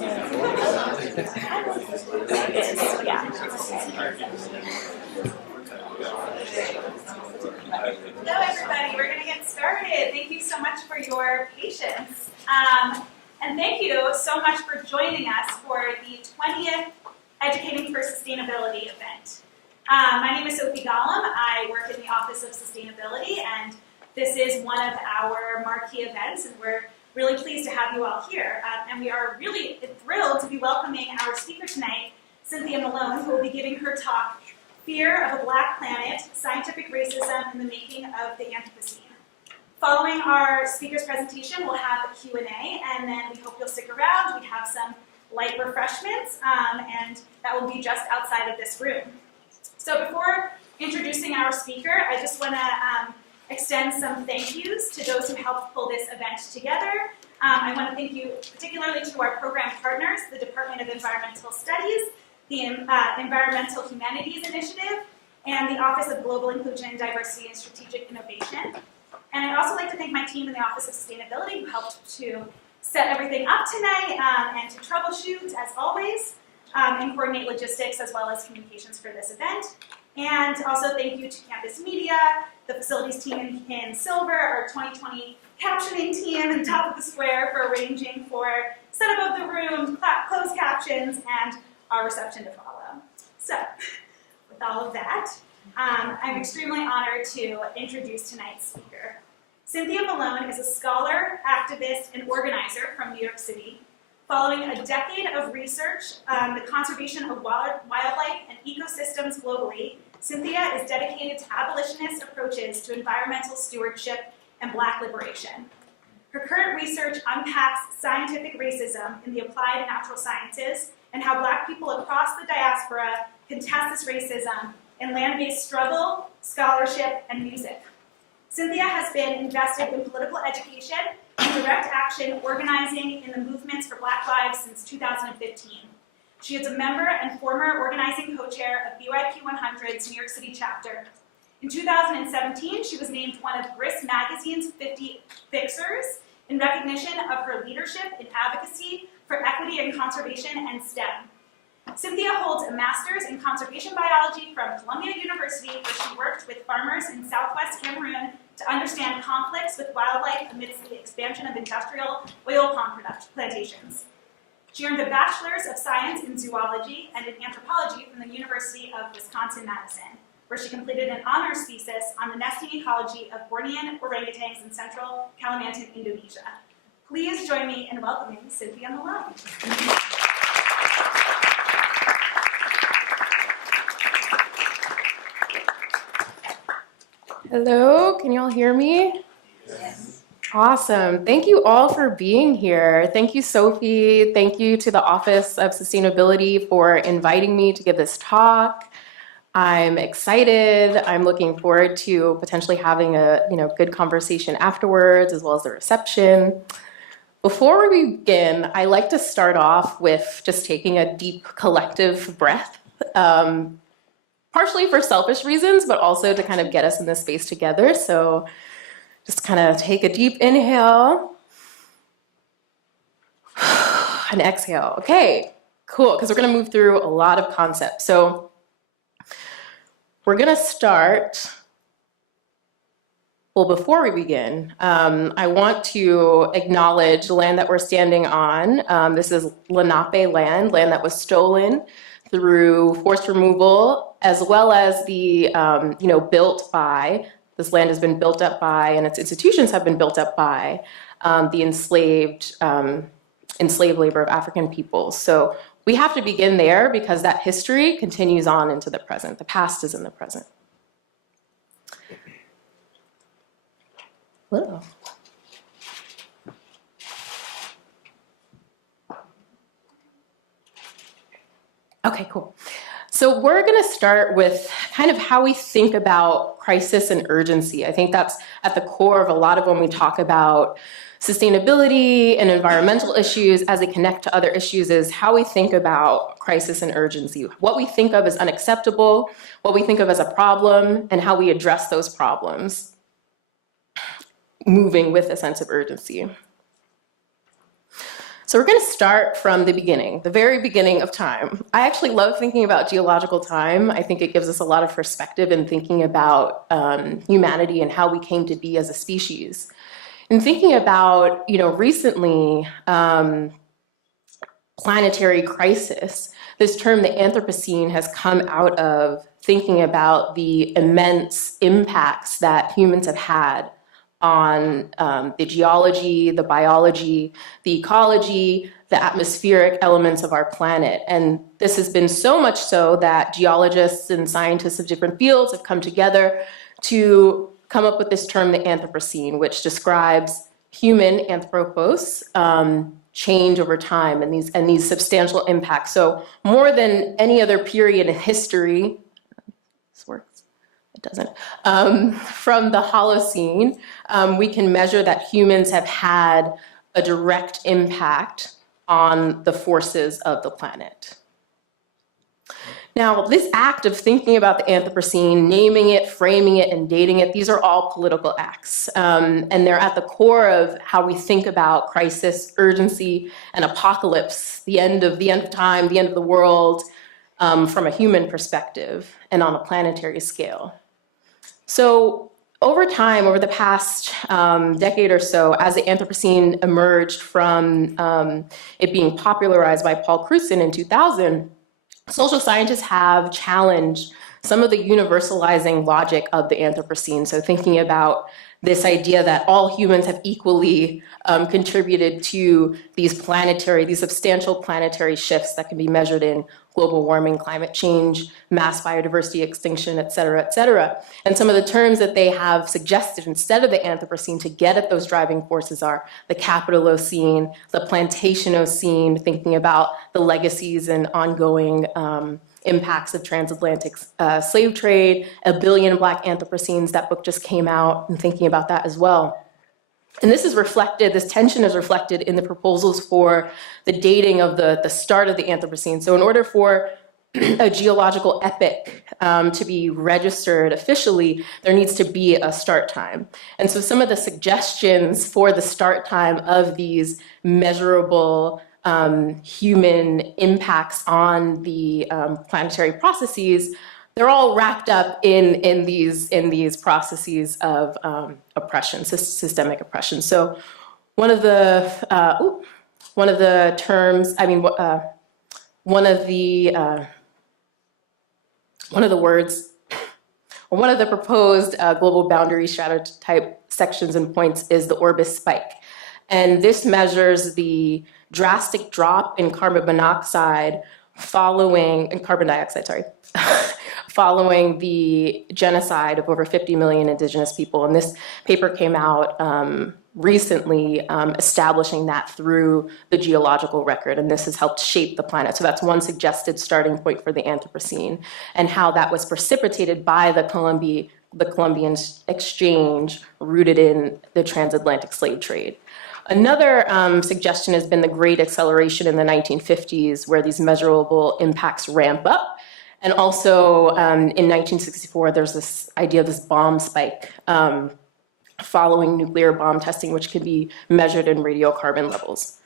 Yeah. Hello, everybody. We're going to get started. Thank you so much for your patience. And thank you so much for joining us for the 20th Educating for Sustainability event. My name is Sophie Gollum. I work in the Office of Sustainability, and this is one of our marquee events, and we're really pleased to have you all here. And we are really thrilled to be welcoming our speaker tonight, Cynthia Malone, who will be giving her talk, Fear of a Black Planet, Scientific Racism in the Making of the Anthropocene. Following our speaker's presentation, we'll have a Q&A, and then we hope you'll stick around. We have some light refreshments, and that will be just outside of this room. So before introducing our speaker, I just want to extend some thank yous to those who helped pull this event together. I want to thank you particularly to our program partners, the Department of Environmental Studies, the Environmental Humanities Initiative, and the Office of Global Inclusion, Diversity, and Strategic Innovation. And I'd also like to thank my team in the Office of Sustainability who helped to set everything up tonight and to troubleshoot, as always, and coordinate logistics as well as communications for this event. And also thank you to Campus Media, the facilities team in silver, our 2020 captioning team in top of the square for arranging for setup of the room, closed captions, and our reception to follow. So, with all of that, I'm extremely honored to introduce tonight's speaker. Cynthia Malone is a scholar, activist, and organizer from New York City. Following a decade of research on the conservation of wildlife and ecosystems globally, Cynthia is dedicated to abolitionist approaches to environmental stewardship and Black liberation. Her current research unpacks scientific racism in the applied and natural sciences and how Black people across the diaspora contest this racism in land-based struggle, scholarship, and music. Cynthia has been invested in political education and direct action organizing in the movements for Black lives since 2015. She is a member and former organizing co-chair of BYP 100's New York City chapter. In 2017, she was named one of Grist Magazine's 50 Fixers in recognition of her leadership in advocacy for equity and conservation and STEM. Cynthia holds a master's in conservation biology from Columbia University, where she worked with farmers in southwest Cameroon to understand conflicts with wildlife amidst the expansion of industrial oil palm plantations. She earned a Bachelor's of Science in Zoology and in Anthropology from the University of Wisconsin-Madison, where she completed an honors thesis on the nesting ecology of Bornean orangutans in central Kalimantan, Indonesia. Please join me in welcoming Cynthia Malone. Hello, can you all hear me? Yes. Awesome. Thank you all for being here. Thank you, Sophie. Thank you to the Office of Sustainability for inviting me to give this talk. I'm excited. I'm looking forward to potentially having a good conversation afterwards, as well as the reception. Before we begin, I like to start off with just taking a deep collective breath. Partially for selfish reasons, but also to kind of get us in this space together. So just kind of take a deep inhale and exhale. Okay, cool, because we're going to move through a lot of concepts. So we're going to start, well, before we begin, I want to acknowledge the land that we're standing on. This is Lenape land that was stolen through forced removal, as well as the, built by, this land has been built up by, and its institutions have been built up by the enslaved labor of African peoples. So we have to begin there because that history continues on into the present. The past is in the present. Whoa. Okay, cool. So we're going to start with kind of how we think about crisis and urgency. I think that's at the core of a lot of when we talk about sustainability and environmental issues as they connect to other issues is how we think about crisis and urgency, what we think of as unacceptable, what we think of as a problem, and how we address those problems, moving with a sense of urgency. So we're going to start from the beginning, the very beginning of time. I actually love thinking about geological time. I think it gives us a lot of perspective in thinking about humanity and how we came to be as a species. And thinking about, recently, planetary crisis, this term, the Anthropocene, has come out of thinking about the immense impacts that humans have had on the geology, the biology, the ecology, the atmospheric elements of our planet. And this has been so much so that geologists and scientists of different fields have come together to come up with this term, the Anthropocene, which describes human anthropos, change over time and these substantial impacts. So more than any other period in history, this works, it doesn't, from the Holocene, we can measure that humans have had a direct impact on the forces of the planet. Now, this act of thinking about the Anthropocene, naming it, framing it, and dating it, these are all political acts. And they're at the core of how we think about crisis, urgency, and apocalypse, the end of time, the end of the world, from a human perspective and on a planetary scale. So over time, over the past decade or so, as the Anthropocene emerged from it being popularized by Paul Crutzen in 2000, social scientists have challenged some of the universalizing logic of the Anthropocene. So thinking about this idea that all humans have equally contributed to these substantial planetary shifts that can be measured in global warming, climate change, mass biodiversity extinction, et cetera, et cetera. And some of the terms that they have suggested instead of the Anthropocene to get at those driving forces are the Capitalocene, the Plantationocene, thinking about the legacies and ongoing impacts of transatlantic slave trade, 1 Billion Black Anthropocenes, that book just came out, and thinking about that as well. And this tension is reflected in the proposals for the dating of the start of the Anthropocene. So in order for a geological epoch to be registered officially, there needs to be a start time. And so some of the suggestions for the start time of these measurable human impacts on the planetary processes, they're all wrapped up in these processes of oppression, systemic oppression. So one of the terms, one of the words, or one of the proposed global boundary strata type sections and points is the Orbis spike. And this measures the drastic drop in carbon dioxide following the genocide of over 50 million indigenous people. And this paper came out recently establishing that through the geological record, and this has helped shape the planet. So that's one suggested starting point for the Anthropocene, and how that was precipitated by the Columbian exchange rooted in the transatlantic slave trade. Another suggestion has been the Great Acceleration in the 1950s, where these measurable impacts ramp up. And also in 1964, there's this idea of this bomb spike following nuclear bomb testing, which can be measured in radiocarbon levels.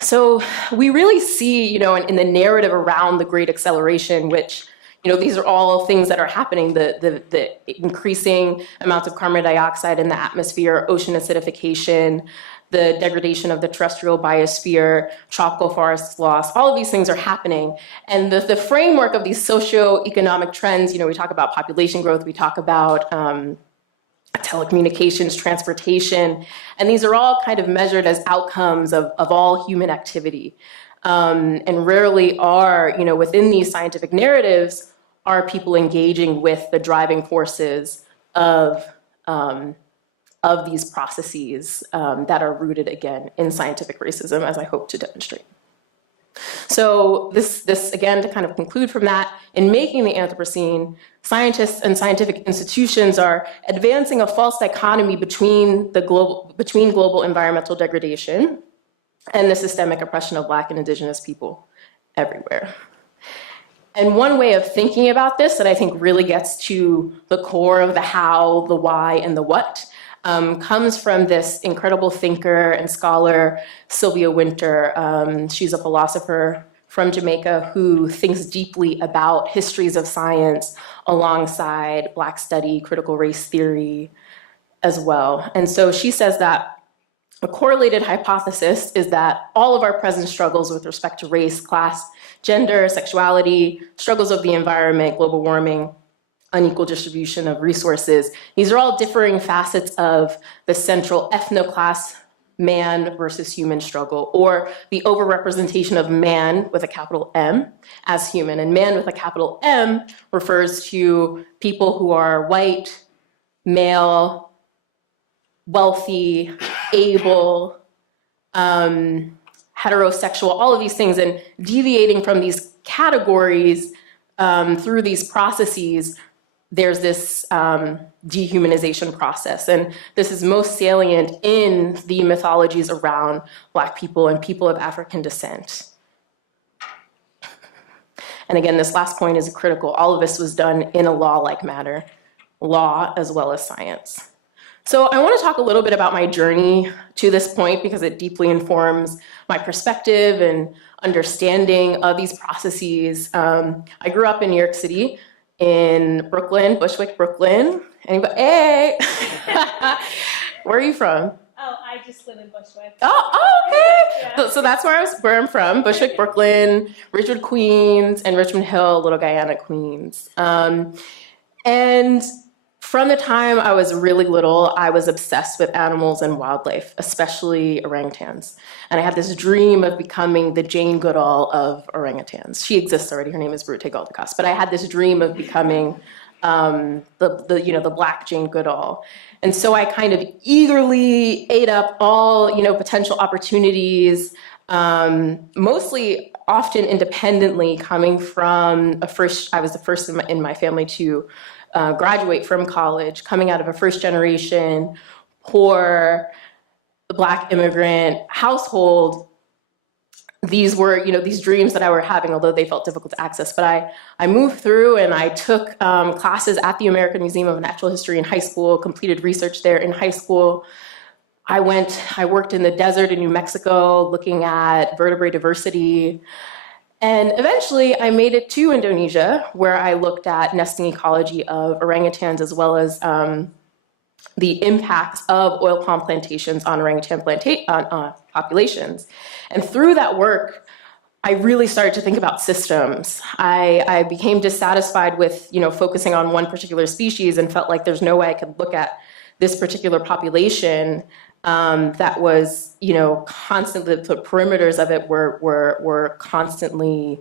So we really see, in the narrative around the Great Acceleration, which, these are all things that are happening, the increasing amounts of carbon dioxide in the atmosphere, ocean acidification, the degradation of the terrestrial biosphere, tropical forest loss, all of these things are happening. And the framework of these socioeconomic trends, we talk about population growth, we talk about telecommunications, transportation, and these are all kind of measured as outcomes of all human activity. And rarely are, within these scientific narratives, are people engaging with the driving forces of these processes that are rooted, again, in scientific racism, as I hope to demonstrate. So this again, to kind of conclude from that, in making the Anthropocene, scientists and scientific institutions are advancing a false dichotomy between global environmental degradation and the systemic oppression of Black and Indigenous people everywhere. And one way of thinking about this that I think really gets to the core of the how, the why, and the what comes from this incredible thinker and scholar, Sylvia Wynter. She's a philosopher from Jamaica who thinks deeply about histories of science alongside Black study, critical race theory as well. And so she says that a correlated hypothesis is that all of our present struggles with respect to race, class, gender, sexuality, struggles of the environment, global warming, unequal distribution of resources, these are all differing facets of the central ethno-class man versus human struggle, or the overrepresentation of man with a capital M as human. And man with a capital M refers to people who are white, male, wealthy, able, heterosexual, all of these things, and deviating from these categories through these processes, there's this dehumanization process. And this is most salient in the mythologies around Black people and people of African descent. And again, this last point is critical. All of this was done in a law-like manner, law as well as science. So I want to talk a little bit about my journey to this point because it deeply informs my perspective and understanding of these processes. I grew up in New York City, in Brooklyn, Bushwick, Brooklyn. Anybody? Hey! Where are you from? Oh, I just live in Bushwick. Okay. Yeah. So that's where I'm from, Bushwick, Brooklyn, Ridgewood, Queens, and Richmond Hill, Little Guyana, Queens. And from the time I was really little, I was obsessed with animals and wildlife, especially orangutans. And I had this dream of becoming the Jane Goodall of orangutans. She exists already. Her name is Brute Goldacos. But I had this dream of becoming the Black Jane Goodall. And so I kind of eagerly ate up all potential opportunities, mostly often independently, coming from I was the first in my family to graduate from college, coming out of a first generation, poor, Black immigrant household. These were, these dreams that I were having, although they felt difficult to access. But I moved through and I took classes at the American Museum of Natural History in high school, completed research there in high school. I worked in the desert in New Mexico, looking at vertebrate diversity. And eventually I made it to Indonesia, where I looked at nesting ecology of orangutans, as well as the impacts of oil palm plantations on orangutan populations. And through that work, I really started to think about systems. I became dissatisfied with focusing on one particular species and felt like there's no way I could look at this particular population that was, constantly, the perimeters of it were constantly,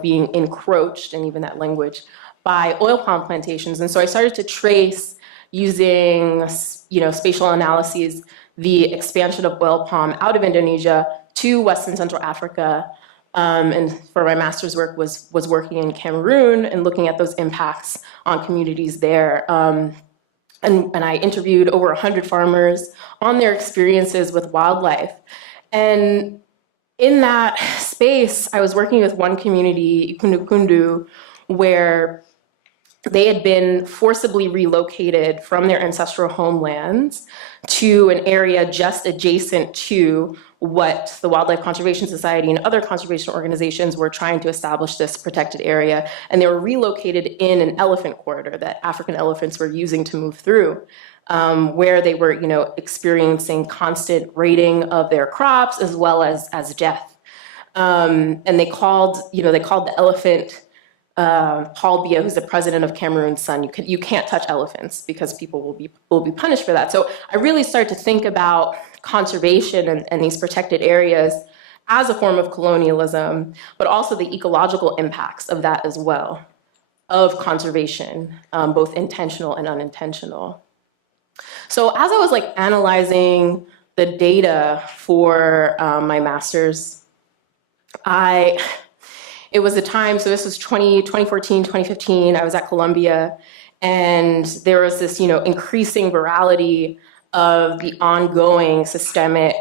being encroached, and even that language, by oil palm plantations. And so I started to trace, using, spatial analyses, the expansion of oil palm out of Indonesia to West and Central Africa. And for my master's work was working in Cameroon and looking at those impacts on communities there. And I interviewed over 100 farmers on their experiences with wildlife. And in that space, I was working with one community, Ikundu, where they had been forcibly relocated from their ancestral homelands to an area just adjacent to what the Wildlife Conservation Society and other conservation organizations were trying to establish this protected area. And they were relocated in an elephant corridor that African elephants were using to move through, where they were, experiencing constant raiding of their crops as well as death. And they called the elephant, Paul Biya, who's the president of Cameroon's son, you can't touch elephants because people will be punished for that. So I really started to think about conservation and these protected areas as a form of colonialism, but also the ecological impacts of that as well, of conservation, both intentional and unintentional. So as I was analyzing the data for my master's, it was a time, so this was 2014, 2015, I was at Columbia, and there was this, increasing virality of the ongoing systemic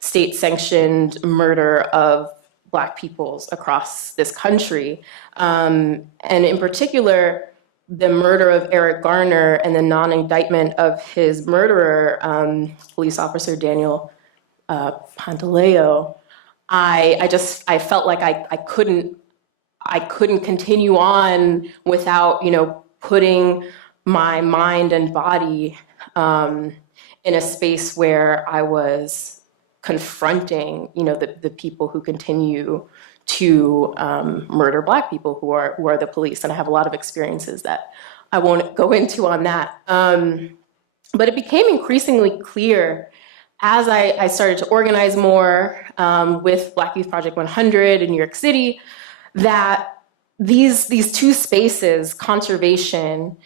state-sanctioned murder of Black peoples across this country. And in particular, the murder of Eric Garner and the non-indictment of his murderer, police officer Daniel Pantaleo, I felt like I couldn't continue on without, putting my mind and body in a space where I was confronting, the people who continue to murder Black people who are the police. And I have a lot of experiences that I won't go into on that. But it became increasingly clear as I started to organize more with Black Youth Project 100 in New York City, that these two spaces, conservation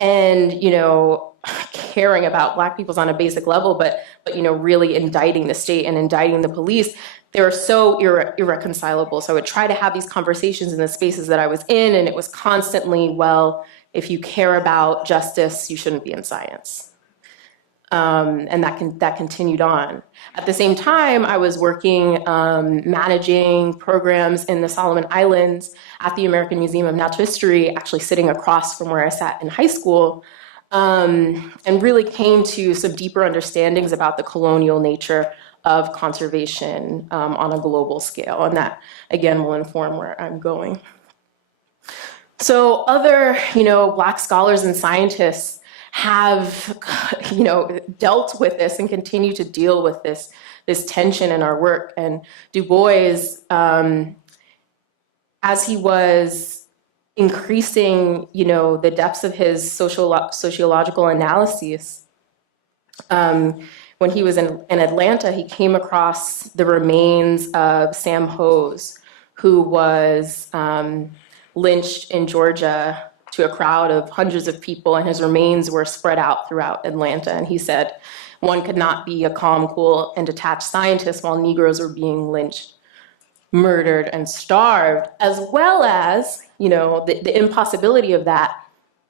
and, caring about Black peoples on a basic level, but really indicting the state and indicting the police, they were so irreconcilable. So I would try to have these conversations in the spaces that I was in, and it was constantly, well, if you care about justice, you shouldn't be in science. And that continued on. At the same time, I was working, managing programs in the Solomon Islands at the American Museum of Natural History, actually sitting across from where I sat in high school, and really came to some deeper understandings about the colonial nature of conservation on a global scale. And that, again, will inform where I'm going. So other, Black scholars and scientists have, dealt with this and continue to deal with this tension in our work. And Du Bois, as he was increasing, the depths of his sociological analyses, when he was in Atlanta, he came across the remains of Sam Hose, who was lynched in Georgia to a crowd of hundreds of people, and his remains were spread out throughout Atlanta. And he said, one could not be a calm, cool, and detached scientist while Negroes were being lynched, murdered, and starved, as well as, the impossibility of that.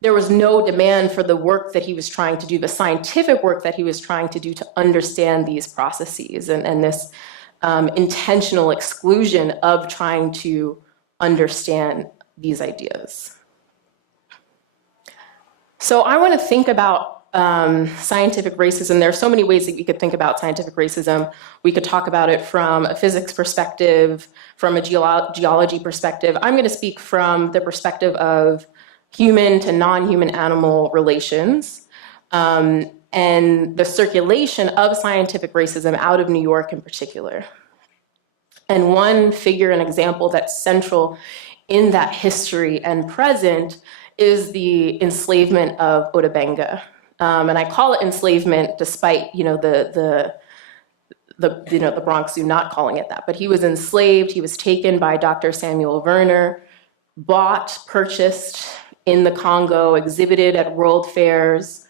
There was no demand for the work that he was trying to do, the scientific work that he was trying to do to understand these processes, and this intentional exclusion of trying to understand these ideas. So I want to think about scientific racism. There are so many ways that we could think about scientific racism. We could talk about it from a physics perspective, from a geology perspective. I'm going to speak from the perspective of human to non-human animal relations, and the circulation of scientific racism out of New York in particular. And one figure and example that's central in that history and present is the enslavement of Otabenga. And I call it enslavement despite, the Bronx Zoo not calling it that. But he was enslaved. He was taken by Dr. Samuel Werner, bought, purchased in the Congo, exhibited at world fairs,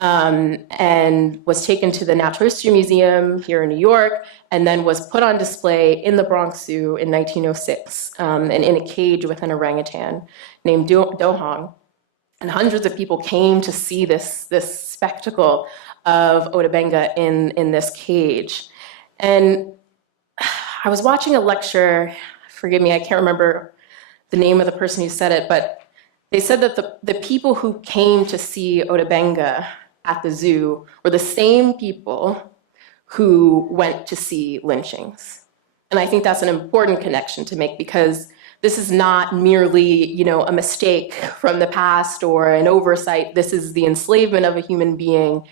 and was taken to the Natural History Museum here in New York, and then was put on display in the Bronx Zoo in 1906, and in a cage with an orangutan named Dohong. And hundreds of people came to see this spectacle of Otabenga in this cage. And I was watching a lecture, forgive me, I can't remember the name of the person who said it, but they said that the people who came to see Otabenga at the zoo were the same people who went to see lynchings. And I think that's an important connection to make, because this is not merely, a mistake from the past or an oversight. This is the enslavement of a human being,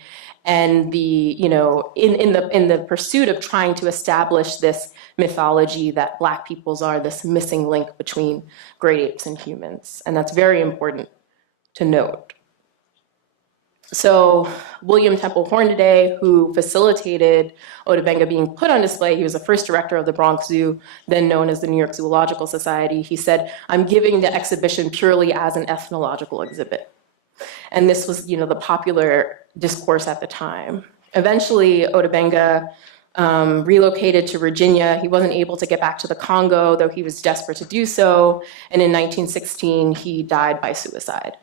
and the, in the pursuit of trying to establish this mythology that Black peoples are this missing link between great apes and humans. And that's very important to note. So William Temple Hornaday, who facilitated Otabenga being put on display, he was the first director of the Bronx Zoo, then known as the New York Zoological Society. He said, "I'm giving the exhibition purely as an ethnological exhibit." And this was, the popular discourse at the time. Eventually, Otabenga relocated to Virginia. He wasn't able to get back to the Congo, though he was desperate to do so. And in 1916, he died by suicide.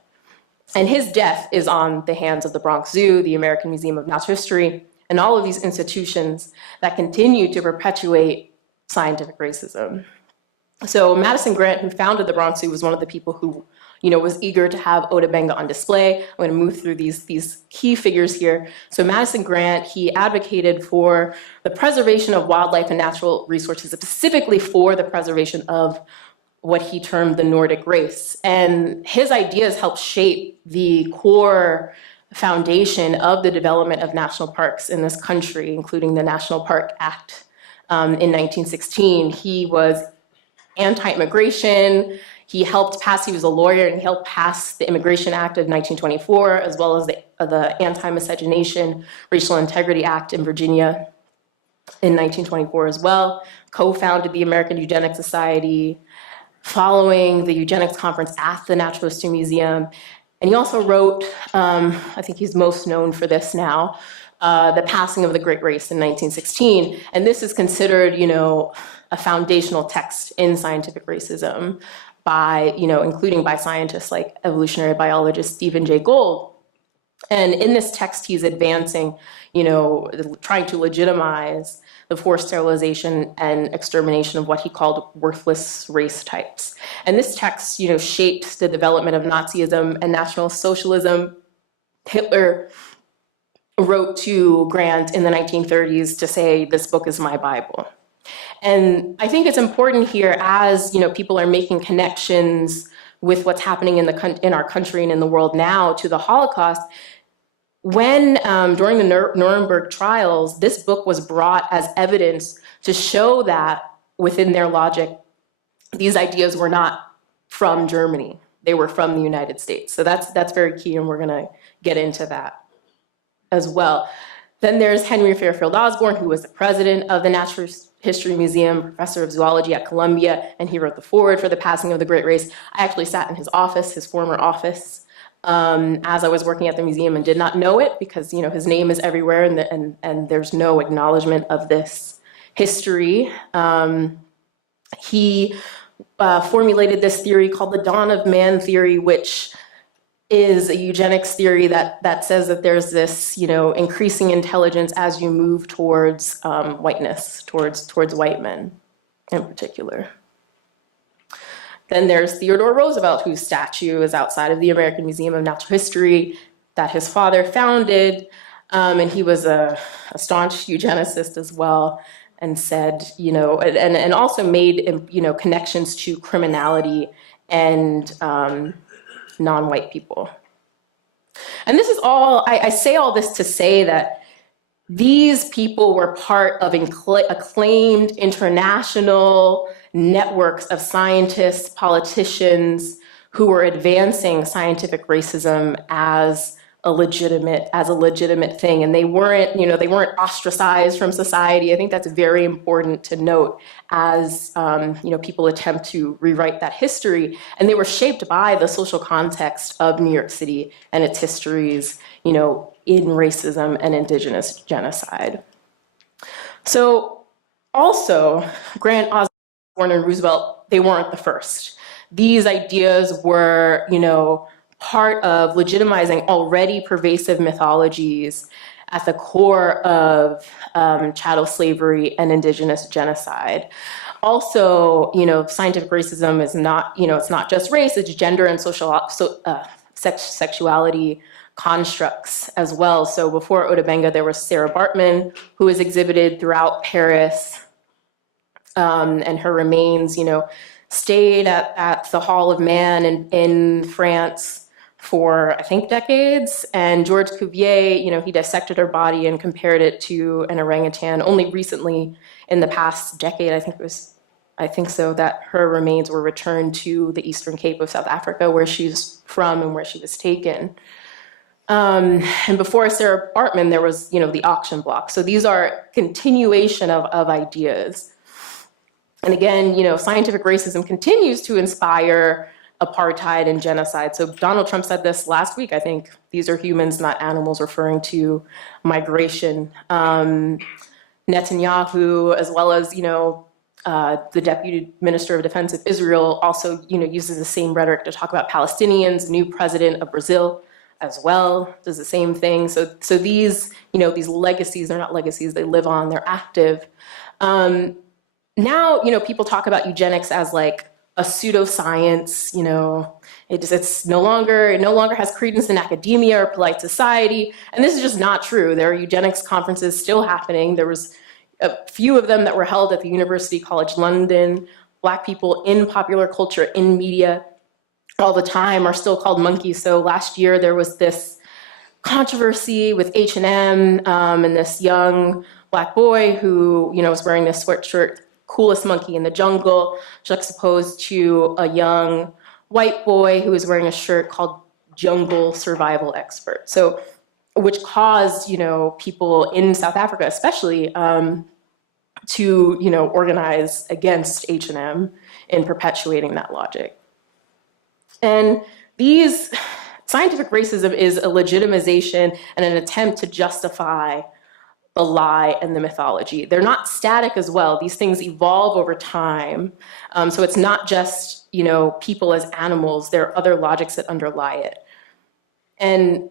And his death is on the hands of the Bronx Zoo, the American Museum of Natural History, and all of these institutions that continue to perpetuate scientific racism. So Madison Grant, who founded the Bronx Zoo, was one of the people who, was eager to have Ota Benga on display. I'm going to move through these key figures here. So Madison Grant, he advocated for the preservation of wildlife and natural resources, specifically for the preservation of what he termed the Nordic race. And his ideas helped shape the core foundation of the development of national parks in this country, including the National Park Act in 1916. He was anti-immigration. He helped pass, he was a lawyer, and he helped pass the Immigration Act of 1924, as well as the Anti-Miscegenation Racial Integrity Act in Virginia in 1924 as well. Co-founded the American Eugenics Society, following the eugenics conference at the Natural History Museum. And he also wrote, I think he's most known for this now, The Passing of the Great Race in 1916. And this is considered, a foundational text in scientific racism by, including by scientists like evolutionary biologist Stephen Jay Gould. And in this text, he's advancing, trying to legitimize the forced sterilization and extermination of what he called worthless race types. And this text, shaped the development of Nazism and National Socialism. Hitler wrote to Grant in the 1930s to say, "This book is my Bible." And I think it's important here, as people are making connections with what's happening in our country and in the world now to the Holocaust. When, during the Nuremberg trials, this book was brought as evidence to show that within their logic, these ideas were not from Germany. They were from the United States. So that's very key, and we're going to get into that as well. Then there's Henry Fairfield Osborn, who was the president of the Natural History Museum, professor of zoology at Columbia, and he wrote the foreword for The Passing of the Great Race. I actually sat in his office, his former office, as I was working at the museum, and did not know it because his name is everywhere, and there's no acknowledgement of this history. He formulated this theory called the Dawn of Man theory, which is a eugenics theory that says that there's this increasing intelligence as you move towards whiteness, towards white men in particular. Then there's Theodore Roosevelt, whose statue is outside of the American Museum of Natural History, that his father founded. And he was a staunch eugenicist as well, and said, and also made, connections to criminality and non-white people. And this is all, I say all this to say that these people were part of acclaimed international networks of scientists, politicians who were advancing scientific racism as a legitimate thing. And they weren't, they weren't ostracized from society. I think that's very important to note as, people attempt to rewrite that history. And they were shaped by the social context of New York City and its histories, in racism and indigenous genocide. So also, Grant, Osborn, and Roosevelt, they weren't the first. These ideas were, part of legitimizing already pervasive mythologies at the core of chattel slavery and indigenous genocide. Also, scientific racism is not, it's not just race, it's gender and sexuality constructs as well. So before Ota Benga, there was Sarah Bartman, who was exhibited throughout Paris, and her remains, stayed at the Hall of Man in France for, I think, decades. And Georges Cuvier, he dissected her body and compared it to an orangutan. Only recently, in the past decade, I think so, that her remains were returned to the Eastern Cape of South Africa, where she's from and where she was taken. And before Sarah Bartman, there was, the auction block. So these are continuation of ideas. And again, scientific racism continues to inspire apartheid and genocide. So Donald Trump said this last week, I think, these are humans, not animals, referring to migration. Netanyahu, as well as, the Deputy Minister of Defense of Israel, also, uses the same rhetoric to talk about Palestinians. New president of Brazil as well does the same thing. So these, these legacies, they're not legacies, they live on, they're active. now, people talk about eugenics as like a pseudoscience, it's no longer, it no longer has credence in academia or polite society. And this is just not true. There are eugenics conferences still happening. There was a few of them that were held at the University College London. Black people in popular culture, in media, all the time are still called monkeys. So last year there was this controversy with H&M and this young Black boy who, was wearing this sweatshirt, coolest monkey in the jungle, juxtaposed to a young white boy who was wearing a shirt called jungle survival expert. So, which caused, people in South Africa especially to, organize against H&M in perpetuating that logic. And these scientific racism is a legitimization and an attempt to justify the lie and the mythology. They're not static as well. These things evolve over time. So it's not just, people as animals. There are other logics that underlie it. And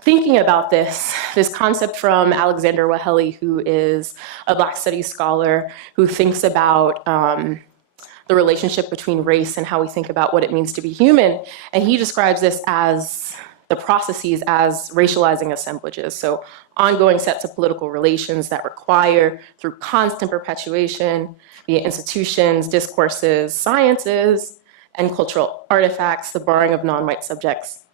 thinking about this concept from Alexander Waheli, who is a Black studies scholar who thinks about the relationship between race and how we think about what it means to be human. And he describes this as the processes as racializing assemblages. So ongoing sets of political relations that require, through constant perpetuation, via institutions, discourses, sciences, and cultural artifacts, the borrowing of non-white subjects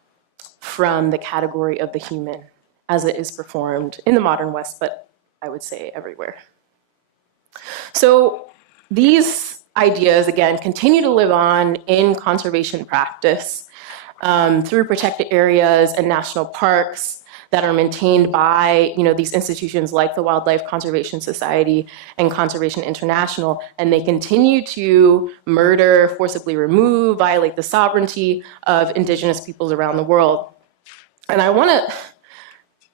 from the category of the human as it is performed in the modern West, but I would say everywhere. So these ideas, again, continue to live on in conservation practice through protected areas and national parks that are maintained by, these institutions like the Wildlife Conservation Society and Conservation International, and they continue to murder, forcibly remove, violate the sovereignty of indigenous peoples around the world. And I want to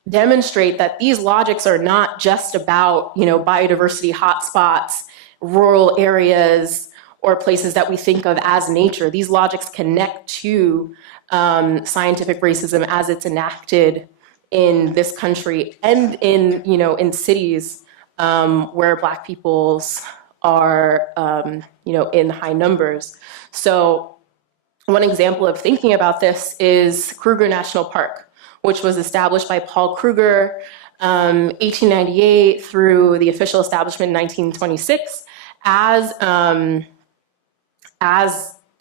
demonstrate that these logics are not just about, biodiversity hotspots, rural areas, or places that we think of as nature. These logics connect to scientific racism as it's enacted in this country and in, in cities where Black peoples are, in high numbers. So one example of thinking about this is Kruger National Park, which was established by Paul Kruger 1898 through the official establishment in 1926 as a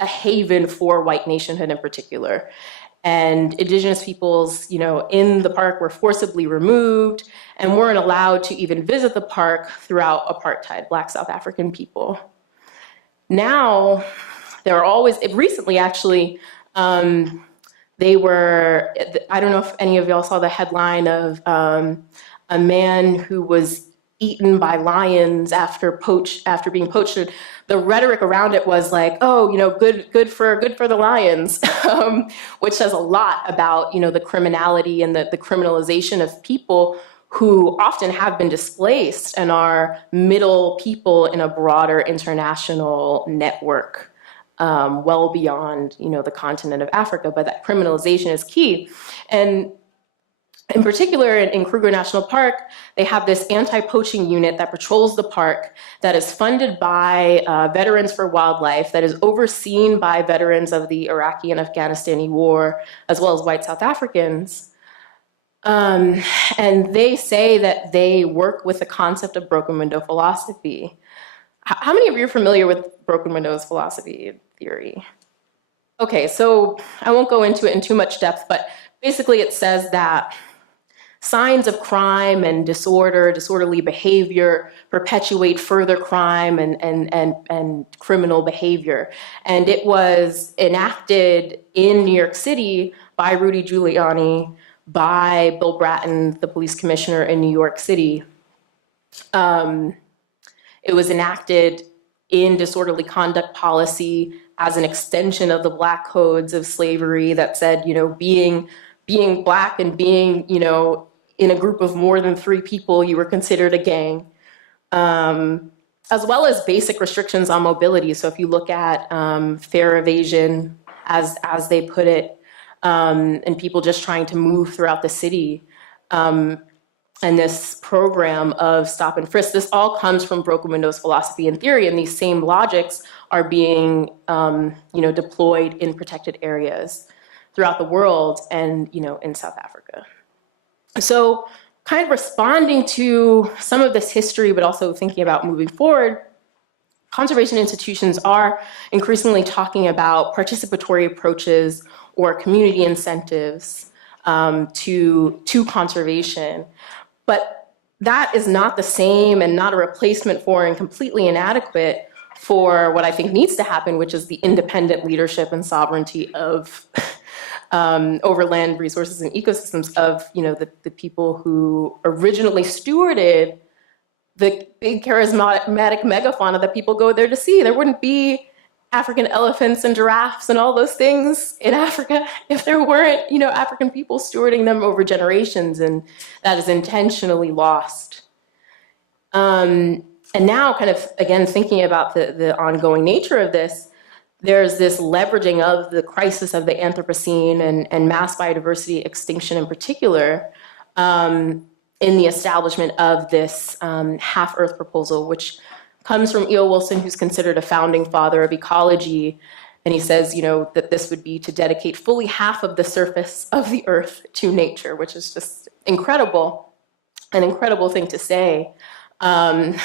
haven for white nationhood in particular. And indigenous peoples, in the park were forcibly removed and weren't allowed to even visit the park throughout apartheid, Black South African people. Now, there are always, recently actually, they were, I don't know if any of y'all saw the headline of a man who was eaten by lions after being poached. The rhetoric around it was like, oh, good for the lions, which says a lot about, the criminality and the criminalization of people who often have been displaced and are middle people in a broader international network, well beyond, the continent of Africa. But that criminalization is key. And in particular, in Kruger National Park, they have this anti-poaching unit that patrols the park that is funded by Veterans for Wildlife, that is overseen by veterans of the Iraqi and Afghanistani war, as well as white South Africans. And they say that they work with the concept of broken window philosophy. How many of you are familiar with broken windows philosophy theory? Okay, so I won't go into it in too much depth, but basically it says that signs of crime and disorderly behavior perpetuate further crime and criminal behavior. And it was enacted in New York City by Rudy Giuliani, by Bill Bratton, the police commissioner in New York City. It was enacted in disorderly conduct policy as an extension of the Black codes of slavery that said, being Black and being, in a group of more than 3 people, you were considered a gang, as well as basic restrictions on mobility. So if you look at fare evasion, as they put it, and people just trying to move throughout the city, and and this program of stop and frisk, this all comes from broken windows philosophy and theory, and these same logics are being deployed in protected areas throughout the world and in South Africa. So kind of responding to some of this history, but also thinking about moving forward, conservation institutions are increasingly talking about participatory approaches or community incentives to conservation. But that is not the same and not a replacement for and completely inadequate for what I think needs to happen, which is the independent leadership and sovereignty of over land resources and ecosystems of the people who originally stewarded the big charismatic megafauna that people go there to see. There wouldn't be African elephants and giraffes and all those things in Africa if there weren't, African people stewarding them over generations, and that is intentionally lost. And now kind of, again, thinking about the ongoing nature of this, there's this leveraging of the crisis of the Anthropocene and mass biodiversity extinction in particular in the establishment of this half-Earth proposal, which comes from E.O. Wilson, who's considered a founding father of ecology. And he says, that this would be to dedicate fully half of the surface of the Earth to nature, which is just incredible, an incredible thing to say. And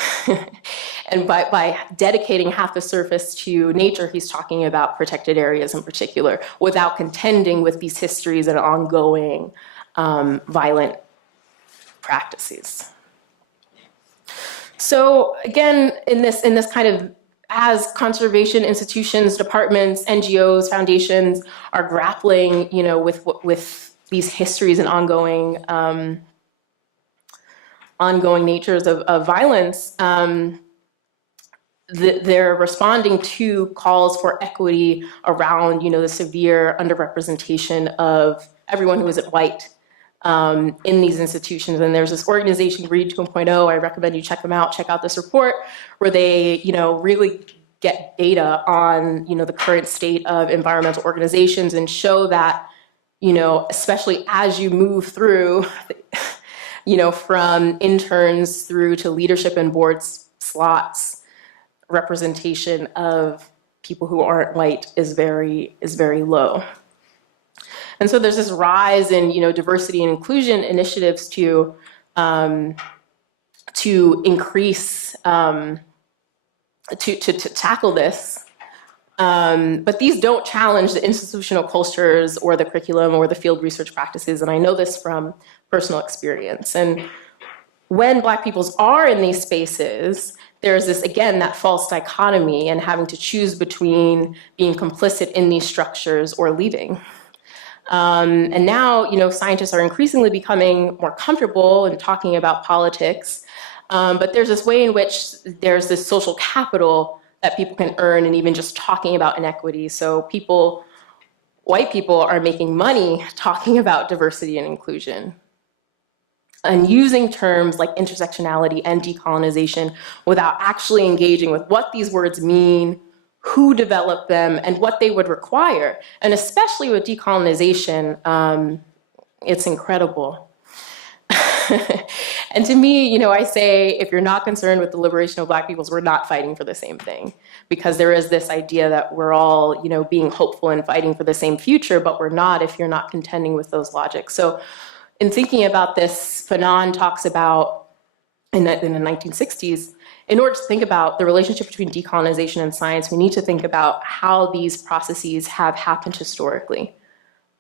by dedicating half the surface to nature, he's talking about protected areas in particular, without contending with these histories and ongoing violent practices. So again, in this kind of, as conservation institutions, departments, NGOs, foundations are grappling, with these histories and ongoing natures of violence, they're responding to calls for equity around, the severe underrepresentation of everyone who isn't white in these institutions. And there's this organization, Read 2.0, I recommend you check them out, check out this report, where they, really get data on, the current state of environmental organizations and show that, especially as you move through, from interns through to leadership and board slots, representation of people who aren't white is very low. And so there's this rise in, diversity and inclusion initiatives to increase, to tackle this. But these don't challenge the institutional cultures or the curriculum or the field research practices. And I know this from personal experience. And when Black peoples are in these spaces, there's this, again, that false dichotomy and having to choose between being complicit in these structures or leaving. And now, scientists are increasingly becoming more comfortable in talking about politics, but there's this way in which there's this social capital that people can earn in even just talking about inequity. So white people are making money talking about diversity and inclusion and using terms like intersectionality and decolonization without actually engaging with what these words mean, who developed them, and what they would require. And especially with decolonization, it's incredible. And to me, I say, if you're not concerned with the liberation of Black peoples, we're not fighting for the same thing. Because there is this idea that we're all, being hopeful and fighting for the same future, but we're not if you're not contending with those logics. So in thinking about this, Fanon talks about, in the 1960s, in order to think about the relationship between decolonization and science, we need to think about how these processes have happened historically.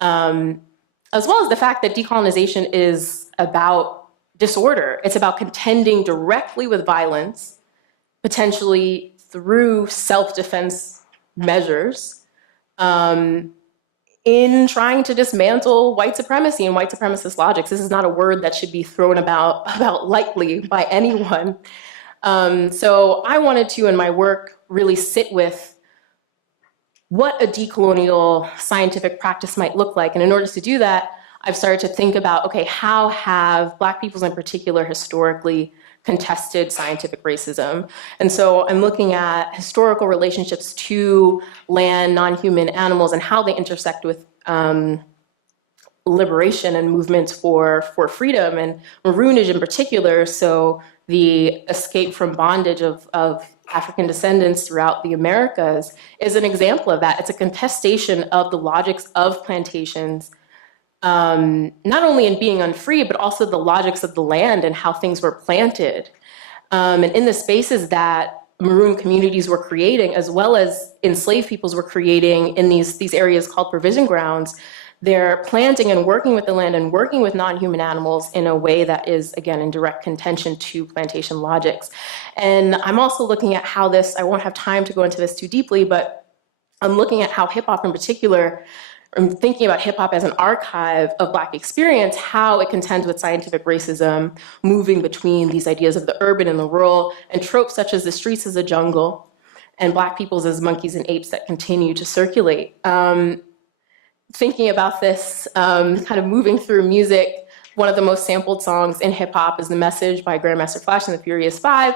As well as the fact that decolonization is about disorder. It's about contending directly with violence, potentially through self-defense measures, in trying to dismantle white supremacy and white supremacist logics. This is not a word that should be thrown about lightly by anyone. So I wanted to, in my work, really sit with what a decolonial scientific practice might look like. And in order to do that, I've started to think about, okay, how have Black peoples in particular historically contested scientific racism? And so I'm looking at historical relationships to land, non-human animals, and how they intersect with liberation and movements for freedom, and Maroonage in particular. So the escape from bondage of African descendants throughout the Americas is an example of that. It's a contestation of the logics of plantations, not only in being unfree, but also the logics of the land and how things were planted. And in the spaces that maroon communities were creating, as well as enslaved peoples were creating in these areas called provision grounds, they're planting and working with the land and working with non-human animals in a way that is, again, in direct contention to plantation logics. And I'm also looking at how this, I won't have time to go into this too deeply, but I'm looking at how hip hop in particular, I'm thinking about hip hop as an archive of Black experience, how it contends with scientific racism, moving between these ideas of the urban and the rural, and tropes such as the streets as a jungle, and Black peoples as monkeys and apes that continue to circulate. Thinking about this, kind of moving through music, one of the most sampled songs in hip hop is The Message by Grandmaster Flash and the Furious Five.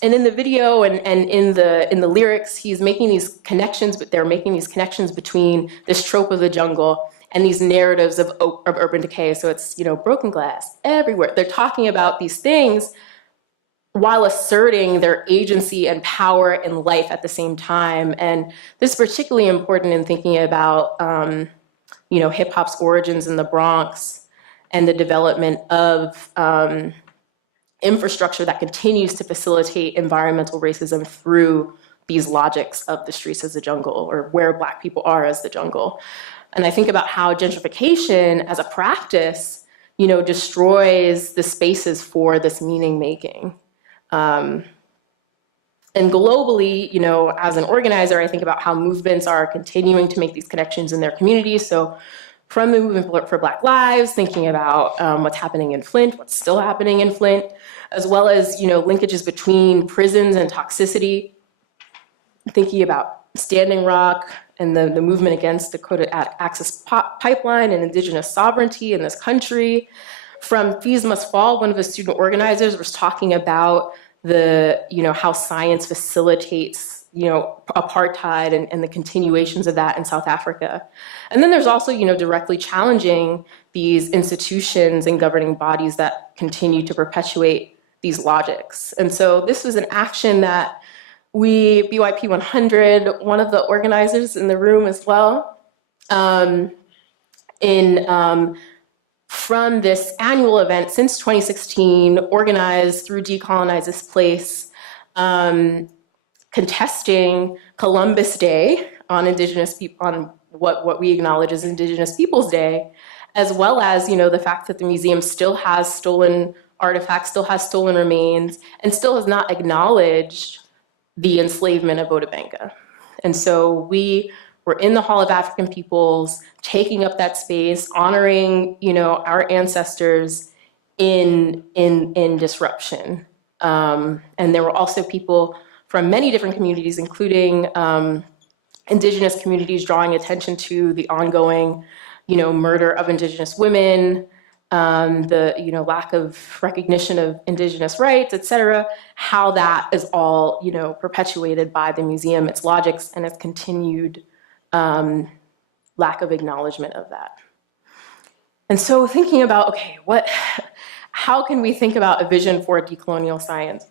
And in the video and in the lyrics, he's making these connections, but they're making these connections between this trope of the jungle and these narratives of urban decay. So it's, you know, broken glass everywhere. They're talking about these things while asserting their agency and power in life at the same time. And this is particularly important in thinking about, you know, hip hop's origins in the Bronx and the development of infrastructure that continues to facilitate environmental racism through these logics of the streets as the jungle, or where Black people are as the jungle. And I think about how gentrification as a practice, you know, destroys the spaces for this meaning making. And globally, you know, as an organizer, I think about how movements are continuing to make these connections in their communities. So from the movement for Black Lives, thinking about what's happening in Flint, what's still happening in Flint, as well as, you know, linkages between prisons and toxicity, thinking about Standing Rock and the movement against Dakota Access Pipeline and indigenous sovereignty in this country. From Fees Must Fall, one of the student organizers was talking about the, you know, how science facilitates, you know, apartheid and the continuations of that in South Africa. And then there's also, you know, directly challenging these institutions and governing bodies that continue to perpetuate these logics. And so this was an action that we, BYP 100, one of the organizers in the room as well, from this annual event since 2016, organized through Decolonize This Place, contesting Columbus Day on Indigenous people, on what we acknowledge as Indigenous Peoples Day, as well as, you know, the fact that the museum still has stolen artifacts, still has stolen remains, and still has not acknowledged the enslavement of Otabanka. And so we were in the Hall of African Peoples, taking up that space, honoring, you know, our ancestors in disruption. And there were also people from many different communities, including Indigenous communities, drawing attention to the ongoing, you know, murder of Indigenous women, the, you know, lack of recognition of Indigenous rights, et cetera, how that is all, you know, perpetuated by the museum, its logics, and its continued lack of acknowledgement of that. And so thinking about, okay, how can we think about a vision for decolonial science?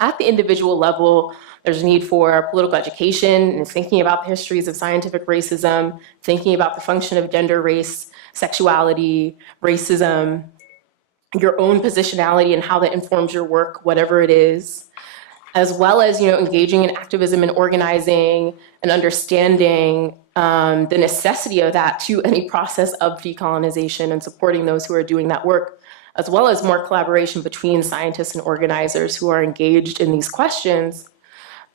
At the individual level, there's a need for political education and thinking about the histories of scientific racism, thinking about the function of gender, race, sexuality, racism, your own positionality and how that informs your work, whatever it is, as well as, you know, engaging in activism and organizing and understanding the necessity of that to any process of decolonization and supporting those who are doing that work, as well as more collaboration between scientists and organizers who are engaged in these questions.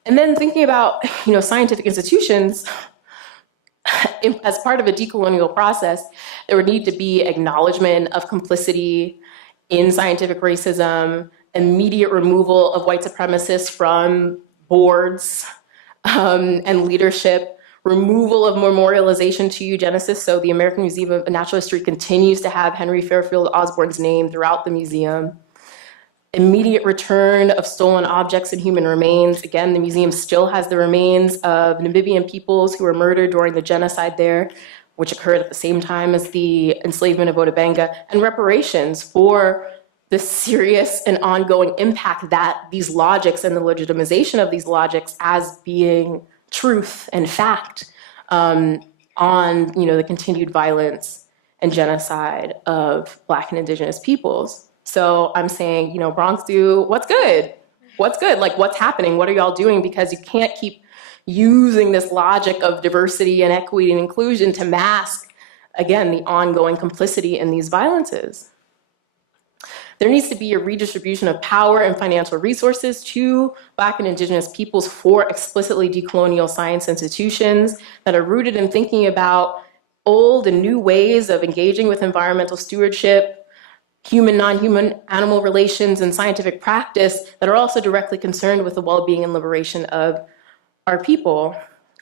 And then thinking about, you know, scientific institutions, as part of a decolonial process, there would need to be acknowledgement of complicity in scientific racism, immediate removal of white supremacists from boards and leadership, removal of memorialization to eugenicists. So the American Museum of Natural History continues to have Henry Fairfield Osborn's name throughout the museum. Immediate return of stolen objects and human remains. Again, the museum still has the remains of Namibian peoples who were murdered during the genocide there. which occurred at the same time as the enslavement of Otabenga, and reparations for the serious and ongoing impact that these logics and the legitimization of these logics as being truth and fact on the continued violence and genocide of Black and Indigenous peoples. So I'm saying, Bronx do what's good? What's good? Like, what's happening? What are y'all doing? Because you can't keep using this logic of diversity and equity and inclusion to mask, again, the ongoing complicity in these violences. There needs to be a redistribution of power and financial resources to Black and Indigenous peoples for explicitly decolonial science institutions that are rooted in thinking about old and new ways of engaging with environmental stewardship, human, non-human animal relations, and scientific practice that are also directly concerned with the well-being and liberation of our people.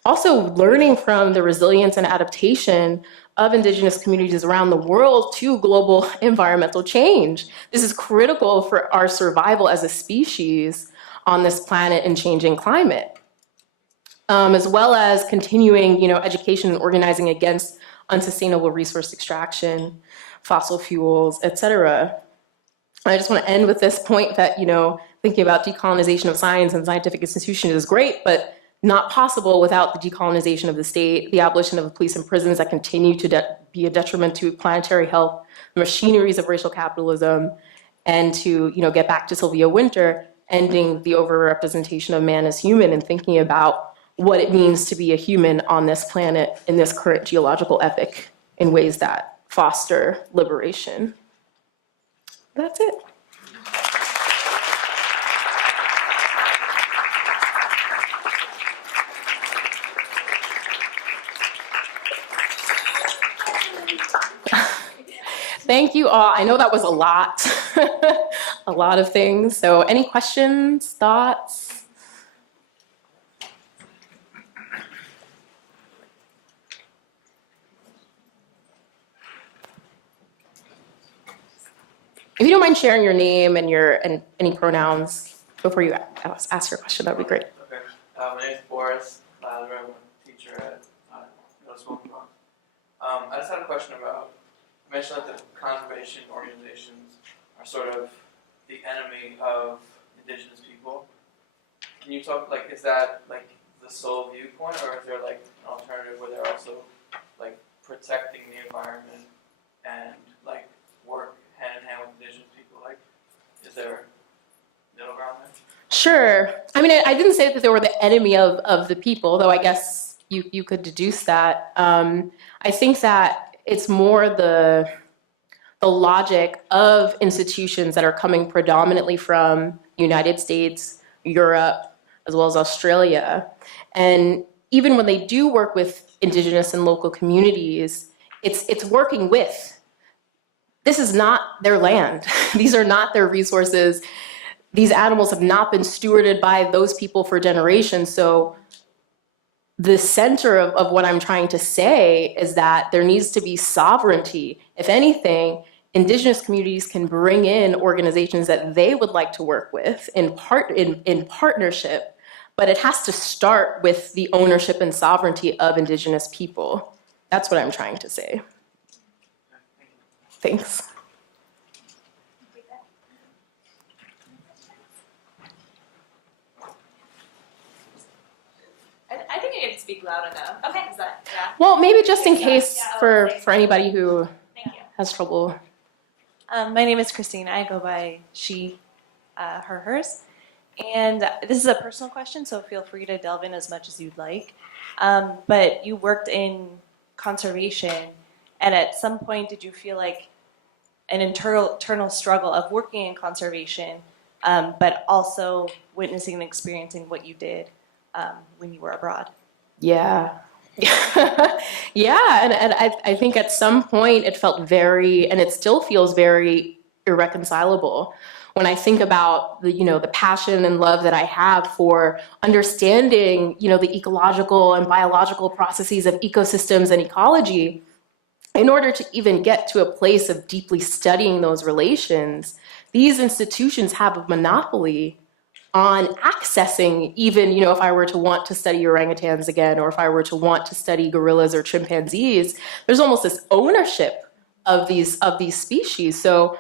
Also learning from the resilience and adaptation of Indigenous communities around the world to global environmental change. This is critical for our survival as a species on this planet and changing climate. As well as continuing, education and organizing against unsustainable resource extraction, fossil fuels, et cetera. I just want to end with this point that, thinking about decolonization of science and scientific institutions is great, but not possible without the decolonization of the state, the abolition of the police and prisons that continue to be a detriment to planetary health, the machineries of racial capitalism, and to get back to Sylvia Wynter, ending the overrepresentation of man as human and thinking about what it means to be a human on this planet in this current geological epoch in ways that foster liberation. That's it. Thank you all. I know that was a lot, a lot of things. So any questions, thoughts? If you don't mind sharing your name and any pronouns before you ask your question, that would be great. Okay. My name is Boris Lazar. I'm a teacher at middle school in Bronx. I just had a question about, you mentioned that the conservation organizations are sort of the enemy of Indigenous people. Can you talk, is that the sole viewpoint, or is there an alternative where they're also protecting the environment and work hand in hand with Indigenous people? Is there middle ground there? Sure. I mean, I didn't say that they were the enemy of the people, though I guess you could deduce that. I think that it's more the logic of institutions that are coming predominantly from the United States, Europe, as well as Australia. And even when they do work with Indigenous and local communities, it's working with. This is not their land. These are not their resources. These animals have not been stewarded by those people for generations. So the center of what I'm trying to say is that there needs to be sovereignty. If anything, Indigenous communities can bring in organizations that they would like to work with in partnership, but it has to start with the ownership and sovereignty of Indigenous people. That's what I'm trying to say. Thanks. I think I can speak loud enough. Okay. Is that, yeah? Well, maybe just in case Yeah, for anybody who Thank you. has trouble. My name is Christina. I go by she, her, hers. And this is a personal question, so feel free to delve in as much as you'd like. But you worked in conservation, and at some point did you feel like an internal struggle of working in conservation, but also witnessing and experiencing what you did when you were abroad? Yeah. Yeah, and I think at some point it felt very, and it still feels very irreconcilable. When I think about the passion and love that I have for understanding, the ecological and biological processes of ecosystems and ecology, in order to even get to a place of deeply studying those relations, these institutions have a monopoly on accessing, even, you know, if I were to want to study orangutans again, or if I were to want to study gorillas or chimpanzees, there's almost this ownership of these species. So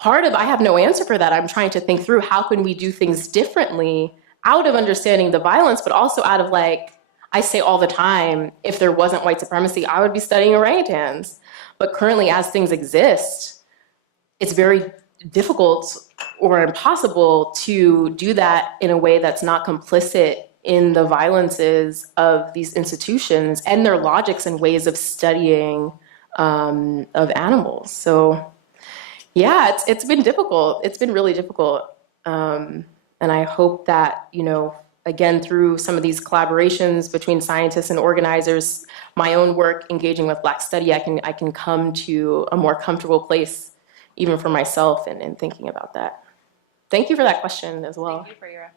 I have no answer for that. I'm trying to think through how can we do things differently out of understanding the violence, but also out of, like, I say all the time, if there wasn't white supremacy, I would be studying orangutans. But currently, as things exist, it's very difficult or impossible to do that in a way that's not complicit in the violences of these institutions and their logics and ways of studying of animals. So yeah, it's been difficult. It's been really difficult. And I hope that, you know, again, through some of these collaborations between scientists and organizers, my own work engaging with Black study, I can come to a more comfortable place, even for myself, in thinking about that. Thank you for that question as well. Thank you for your efforts.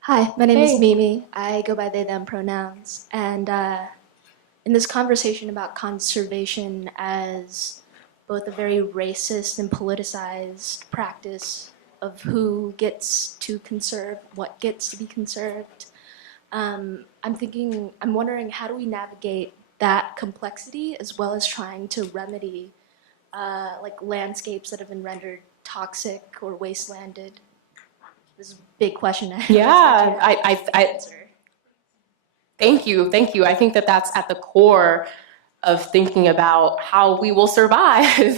Hi, my name is Hey. Mimi. I go by they, them pronouns. And in this conversation about conservation as both a very racist and politicized practice of who gets to conserve, what gets to be conserved, I'm wondering, how do we navigate that complexity as well as trying to remedy like landscapes that have been rendered toxic or wastelanded? This is a big question. Yeah, Answer. thank you. I think that that's at the core of thinking about how we will survive,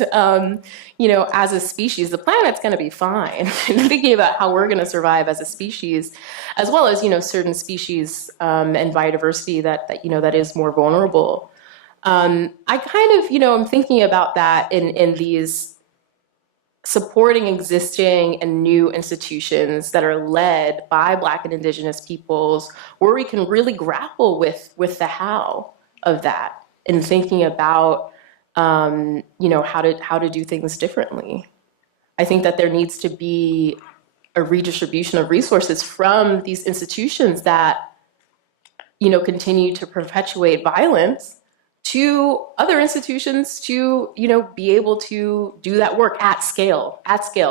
you know, as a species. The planet's going to be fine. Thinking about how we're going to survive as a species, as well as, you know, certain species and biodiversity that you know, that is more vulnerable. I kind of, you know, I'm thinking about that in these supporting existing and new institutions that are led by Black and Indigenous peoples, where we can really grapple with the how of that, and thinking about you know, how to do things differently. I think that there needs to be a redistribution of resources from these institutions that, you know, continue to perpetuate violence, to other institutions to, you know, be able to do that work at scale,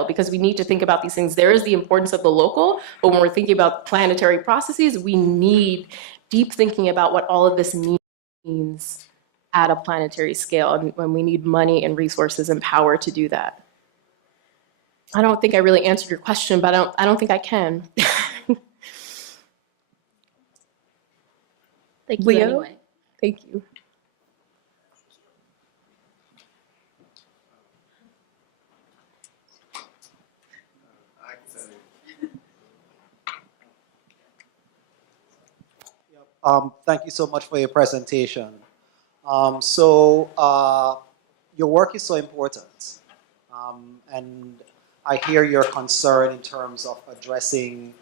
because we need to think about these things. There is the importance of the local, but when we're thinking about planetary processes, we need deep thinking about what all of this means at a planetary scale, and when we need money and resources and power to do that. I don't think I really answered your question, but I don't think I can. Thank you Leo? anyway. Thank you. Thank you so much for your presentation. Your work is so important. And I hear your concern in terms of addressing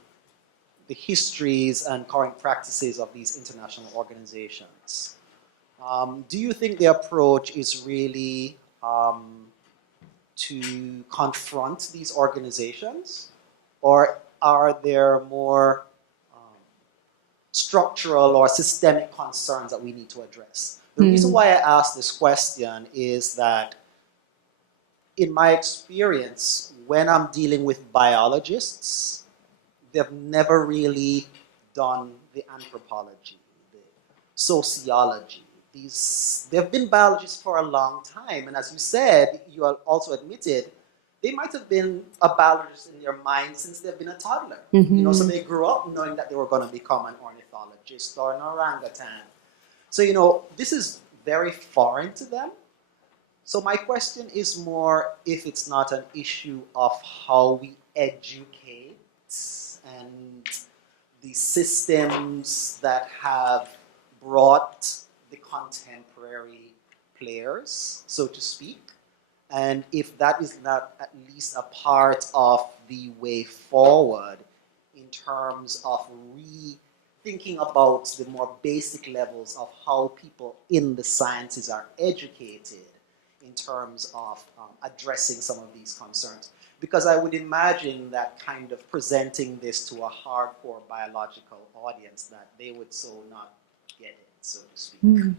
the histories and current practices of these international organizations. Do you think the approach is really to confront these organizations, or are there more structural or systemic concerns that we need to address? The reason why I ask this question is that in my experience, when I'm dealing with biologists, they've never really done the anthropology, the sociology. They've been biologists for a long time, and as you said, you also admitted, they might have been a biologist in their mind since they've been a toddler. You know, so they grew up knowing that they were going to become an ornithologist or an orangutan. So, you know, this is very foreign to them. So my question is more if it's not an issue of how we educate and the systems that have brought the contemporary players, so to speak, and if that is not at least a part of the way forward in terms of rethinking about the more basic levels of how people in the sciences are educated in terms of addressing some of these concerns. Because I would imagine that kind of presenting this to a hardcore biological audience, that they would so not get it, so to speak.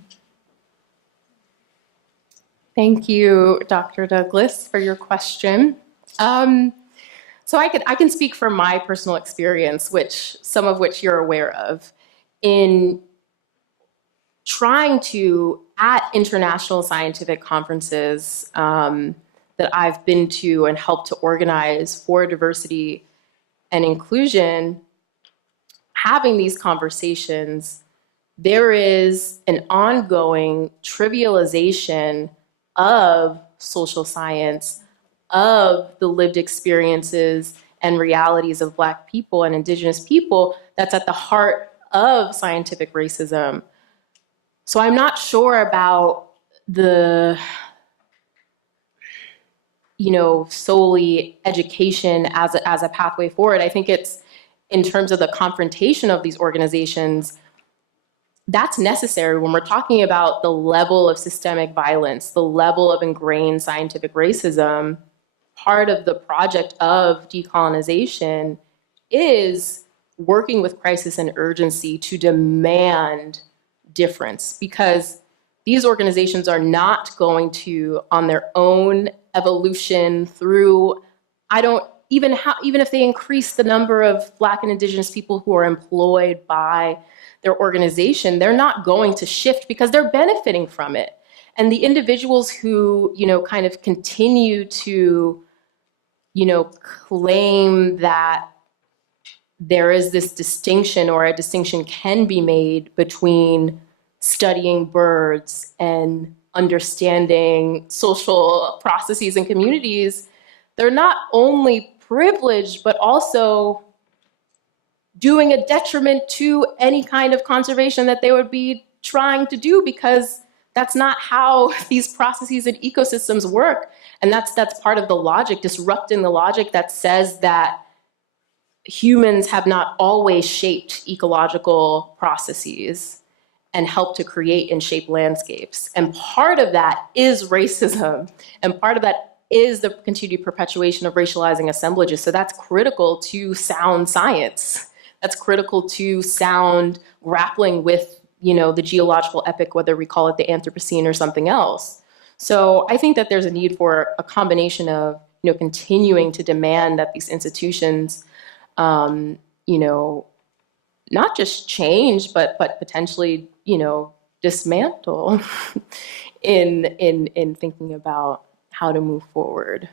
Thank you, Dr. Douglas, for your question. So I can speak from my personal experience, some of which you're aware of, in trying to, at international scientific conferences that I've been to and helped to organize for diversity and inclusion, having these conversations, there is an ongoing trivialization of social science, of the lived experiences and realities of Black people and Indigenous people that's at the heart of scientific racism. So I'm not sure about the, solely education as a pathway forward. I think it's, in terms of the confrontation of these organizations, that's necessary when we're talking about the level of systemic violence, the level of ingrained scientific racism. Part of the project of decolonization is working with crisis and urgency to demand difference, because these organizations are not going to, on their own evolution through, even if they increase the number of Black and Indigenous people who are employed by their organization, they're not going to shift because they're benefiting from it. And the individuals who, kind of continue to, claim that there is this distinction, or a distinction can be made between studying birds and understanding social processes and communities, they're not only privileged, but also doing a detriment to any kind of conservation that they would be trying to do, because that's not how these processes and ecosystems work. And that's part of the logic, disrupting the logic that says that humans have not always shaped ecological processes and helped to create and shape landscapes. And part of that is racism. And part of that is the continued perpetuation of racializing assemblages. So that's critical to sound science. That's critical to sound grappling with, the geological epoch, whether we call it the Anthropocene or something else. So I think that there's a need for a combination of, continuing to demand that these institutions, not just change, but potentially, dismantle in thinking about how to move forward.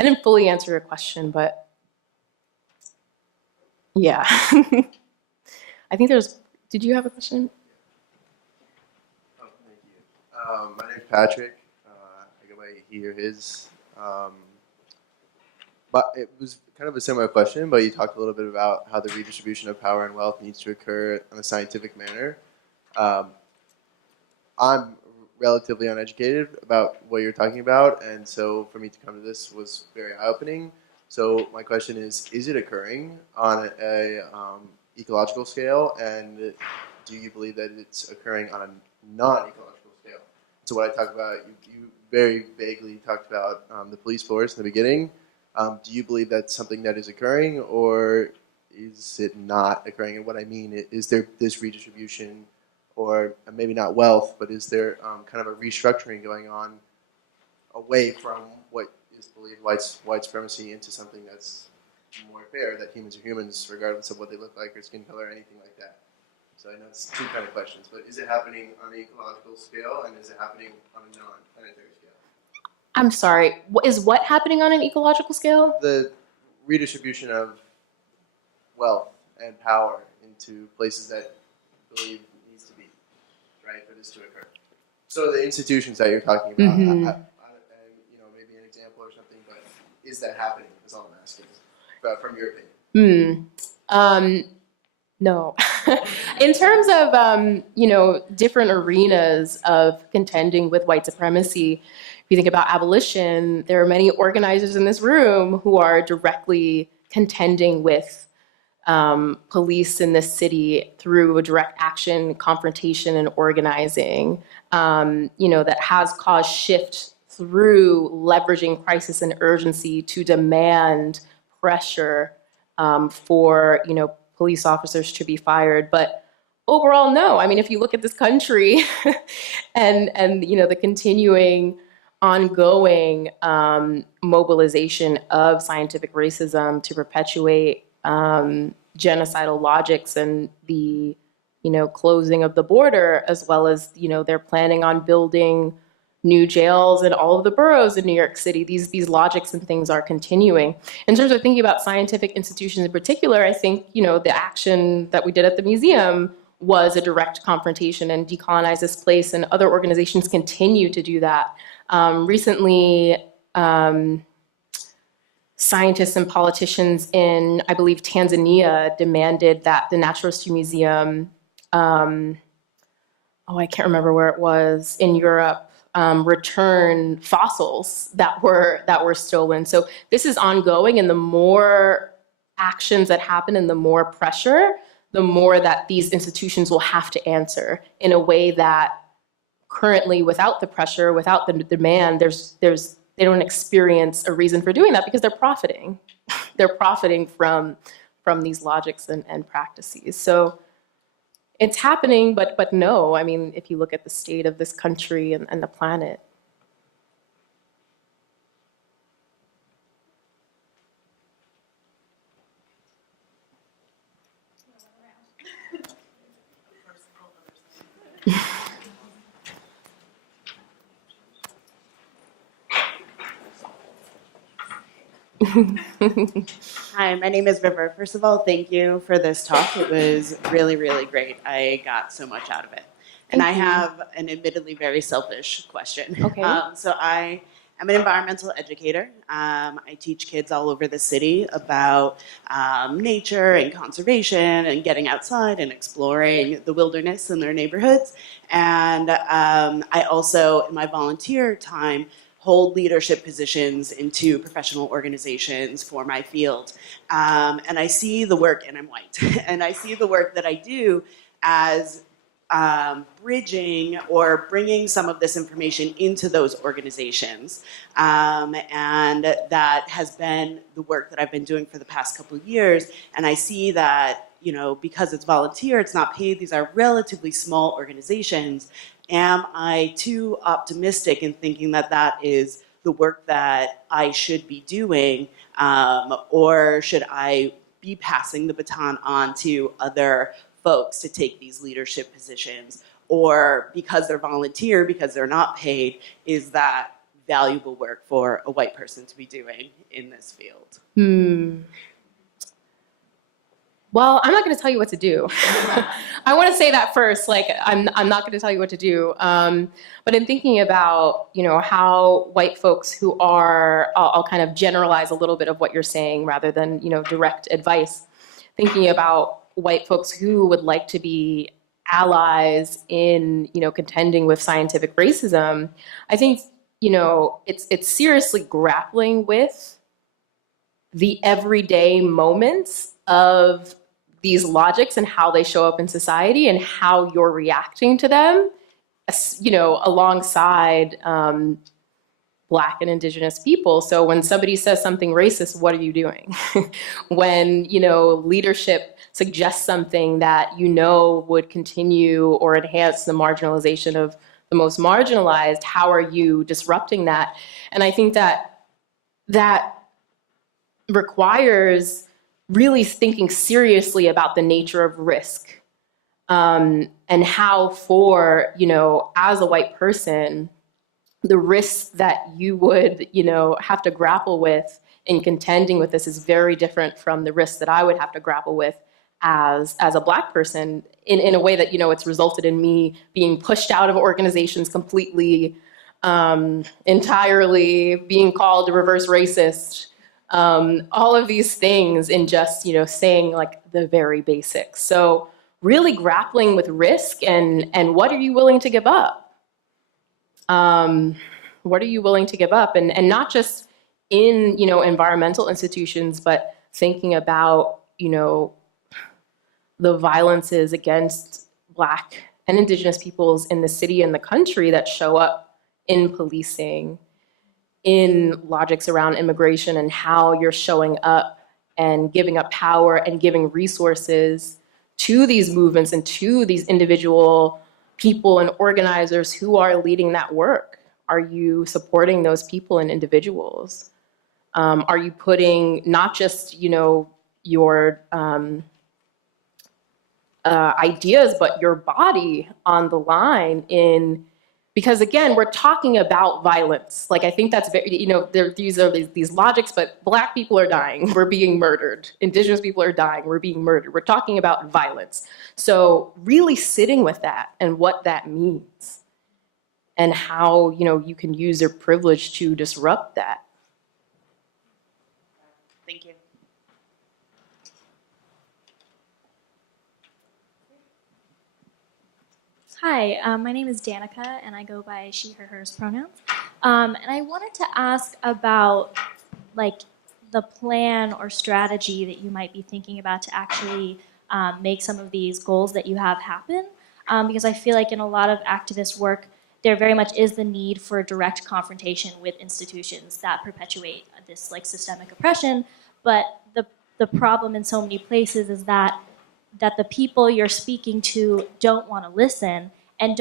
I didn't fully answer your question, but yeah. I think did you have a question? Oh, thank you. My name's Patrick. I go by he or his. But it was kind of a similar question, but you talked a little bit about how the redistribution of power and wealth needs to occur in a scientific manner. I'm relatively uneducated about what you're talking about, and so for me to come to this was very eye-opening. So my question is it occurring on a ecological scale, and do you believe that it's occurring on a non-ecological scale? So what I talked about, you very vaguely talked about the police force in the beginning. Do you believe that's something that is occurring, or is it not occurring? And what I mean is there this redistribution, or maybe not wealth, but is there kind of a restructuring going on away from what is believed white supremacy into something that's more fair, that humans are humans regardless of what they look like or skin color or anything like that? So I know it's two kind of questions, but is it happening on an ecological scale, and is it happening on a non-planetary scale? I'm sorry, is what happening on an ecological scale? The redistribution of wealth and power into places that believe needs to be, right, for this to occur. So the institutions that you're talking about, Mm-hmm. Maybe an example or something, but is that happening, is all I'm asking, from your opinion? No. In terms of, different arenas of contending with white supremacy, if you think about abolition, there are many organizers in this room who are directly contending with police in this city through a direct action, confrontation, and organizing, that has caused shift through leveraging crisis and urgency to demand pressure for, police officers to be fired. But overall, no. I mean, if you look at this country and the continuing ongoing mobilization of scientific racism to perpetuate genocidal logics and the, closing of the border, as well as, they're planning on building new jails in all of the boroughs in New York City. These logics and things are continuing. In terms of thinking about scientific institutions in particular, I think, the action that we did at the museum was a direct confrontation and decolonize this place, and other organizations continue to do that. Recently, scientists and politicians in, I believe, Tanzania demanded that the Natural History Museum, I can't remember where it was, in Europe, return fossils that were stolen. So this is ongoing, and the more actions that happen and the more pressure, the more that these institutions will have to answer in a way that currently, without the pressure, without the demand, they don't experience a reason for doing that because they're profiting. They're profiting from these logics and practices. So it's happening, but no, I mean, if you look at the state of this country and the planet. Hi, my name is River. First of all, thank you for this talk. It was really, really great. I got so much out of it. And I have an admittedly very selfish question. Okay. So I am an environmental educator. I teach kids all over the city about nature and conservation and getting outside and exploring the wilderness in their neighborhoods. And I also, in my volunteer time, hold leadership positions in 2 professional organizations for my field. And I see the work, and I'm white, and I see the work that I do as bridging or bringing some of this information into those organizations. And that has been the work that I've been doing for the past couple of years. And I see that, because it's volunteer, it's not paid, these are relatively small organizations. Am I too optimistic in thinking that that is the work that I should be doing, or should I be passing the baton on to other folks to take these leadership positions? Or because they're volunteer, because they're not paid, is that valuable work for a white person to be doing in this field? Well, I'm not going to tell you what to do. I want to say that first. Like, I'm not going to tell you what to do. But in thinking about, how white folks who are, I'll kind of generalize a little bit of what you're saying rather than, direct advice. Thinking about white folks who would like to be allies in, contending with scientific racism. I think, it's seriously grappling with the everyday moments of these logics and how they show up in society and how you're reacting to them, alongside Black and Indigenous people. So when somebody says something racist, what are you doing? When, leadership suggests something that would continue or enhance the marginalization of the most marginalized, how are you disrupting that? And I think that requires really thinking seriously about the nature of risk, and how for, as a white person, the risks that you would, have to grapple with in contending with this is very different from the risks that I would have to grapple with as a Black person, in a way that, it's resulted in me being pushed out of organizations completely, entirely, being called a reverse racist, all of these things in just, saying like the very basics. So really grappling with risk and what are you willing to give up? What are you willing to give up? And not just in, environmental institutions, but thinking about, the violences against Black and Indigenous peoples in the city and the country that show up in policing, in logics around immigration, and how you're showing up and giving up power and giving resources to these movements and to these individual people and organizers who are leading that work. Are you supporting those people and individuals? Are you putting not just, your ideas, but your body on the line because again, we're talking about violence. Like, I think that's very, these are these logics, but Black people are dying, we're being murdered. Indigenous people are dying, we're being murdered. We're talking about violence. So really sitting with that and what that means and how, you can use your privilege to disrupt that. Thank you. Hi, my name is Danica, and I go by she, her, hers pronouns. And I wanted to ask about, like, the plan or strategy that you might be thinking about to actually make some of these goals that you have happen. Because I feel like in a lot of activist work, there very much is the need for direct confrontation with institutions that perpetuate this, like, systemic oppression. But the problem in so many places is that the people you're speaking to don't want to listen and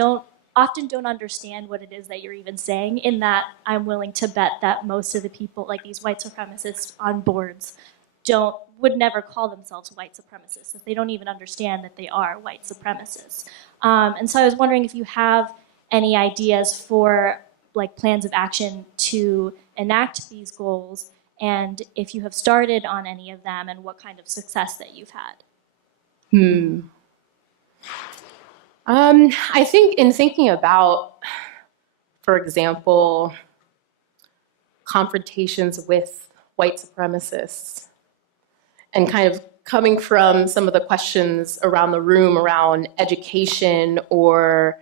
often don't understand what it is that you're even saying, in that I'm willing to bet that most of the people, like these white supremacists on boards, would never call themselves white supremacists, that they don't even understand that they are white supremacists. And so I was wondering if you have any ideas for, like, plans of action to enact these goals, and if you have started on any of them, and what kind of success that you've had. I think in thinking about, for example, confrontations with white supremacists, and kind of coming from some of the questions around the room around education or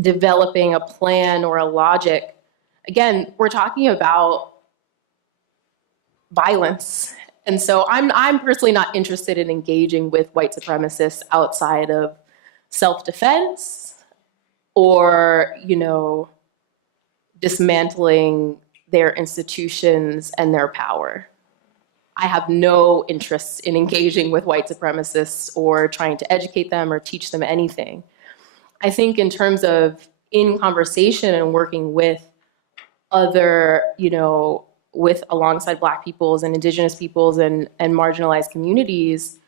developing a plan or a logic, again, we're talking about violence. And so I'm personally not interested in engaging with white supremacists outside of self-defense or, dismantling their institutions and their power. I have no interest in engaging with white supremacists or trying to educate them or teach them anything. I think in terms of in conversation and working with other, alongside Black peoples and Indigenous peoples and marginalized communities,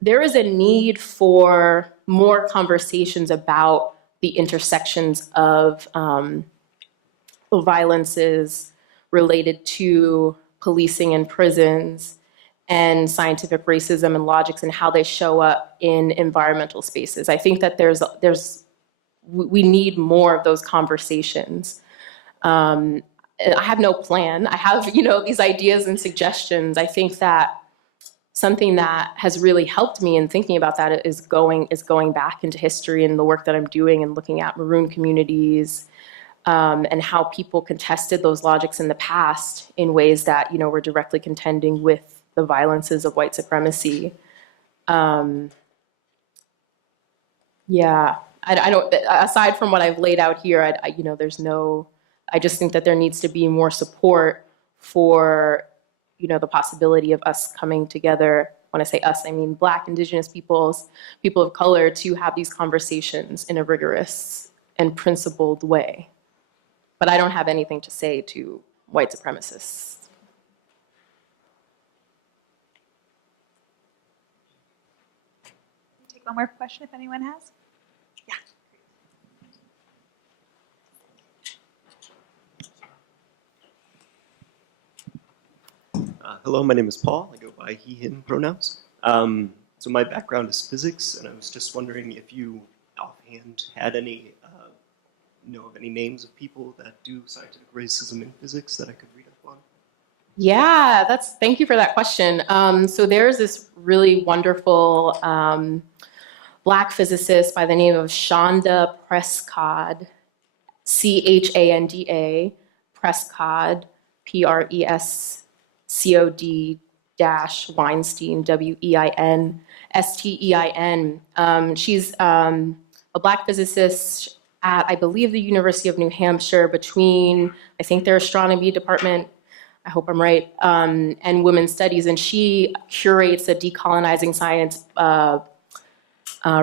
there is a need for more conversations about the intersections of violences related to policing and prisons and scientific racism and logics and how they show up in environmental spaces. I think that we need more of those conversations. I have no plan. I have, these ideas and suggestions. I think that something that has really helped me in thinking about that is going back into history and the work that I'm doing and looking at maroon communities and how people contested those logics in the past in ways that, were directly contending with the violences of white supremacy. Yeah, I don't, aside from what I've laid out here, I just think that there needs to be more support for, the possibility of us coming together. When I say us, I mean Black, Indigenous peoples, people of color, to have these conversations in a rigorous and principled way. But I don't have anything to say to white supremacists. Take one more question if anyone has. Hello, my name is Paul. I go by he, him pronouns. So my background is physics, and I was just wondering if you offhand had any, know of any names of people that do scientific racism in physics that I could read up on? Yeah, thank you for that question. So there's this really wonderful Black physicist by the name of Chanda Prescod, Chanda, Prescod, Prescod Weinstein, Weinstein. She's a Black physicist at, I believe, the University of New Hampshire between, I think, their astronomy department, I hope I'm right, and women's studies. And she curates a decolonizing science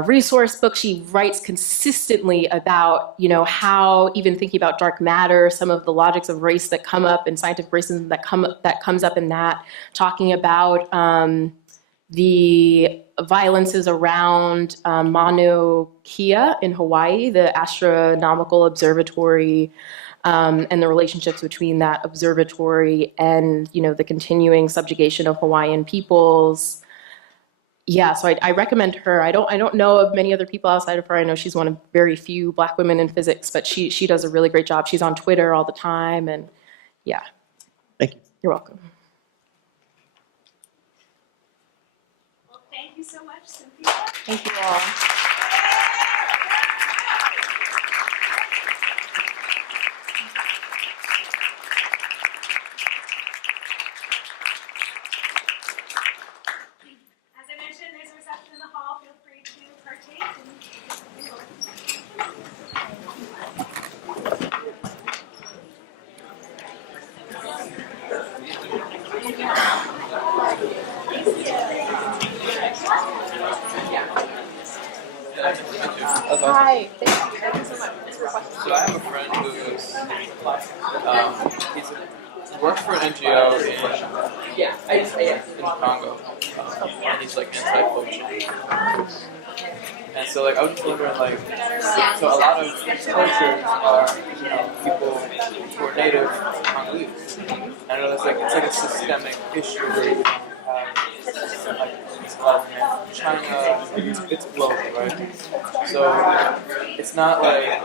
resource book. She writes consistently about, how even thinking about dark matter, some of the logics of race that come up and scientific racism that comes up in that, talking about the violences around Mauna Kea in Hawaii, the astronomical observatory, and the relationships between that observatory and, the continuing subjugation of Hawaiian peoples. Yeah, so I recommend her. I don't know of many other people outside of her. I know she's one of very few Black women in physics, but she does a really great job. She's on Twitter all the time, and yeah. Thank you. You're welcome. Well, thank you so much, Cynthia. Thank you all. As I mentioned, there's a reception in the hall. Feel free to partake. Hi. Thank you so much. So I have a friend who's he works for an NGO in Congo, and he's like anti-poaching. And so I was just wondering so a lot of poachers are people who are native Congolese. And I know it's like a systemic issue where you have a lot of men from China. It's global, right? So it's not like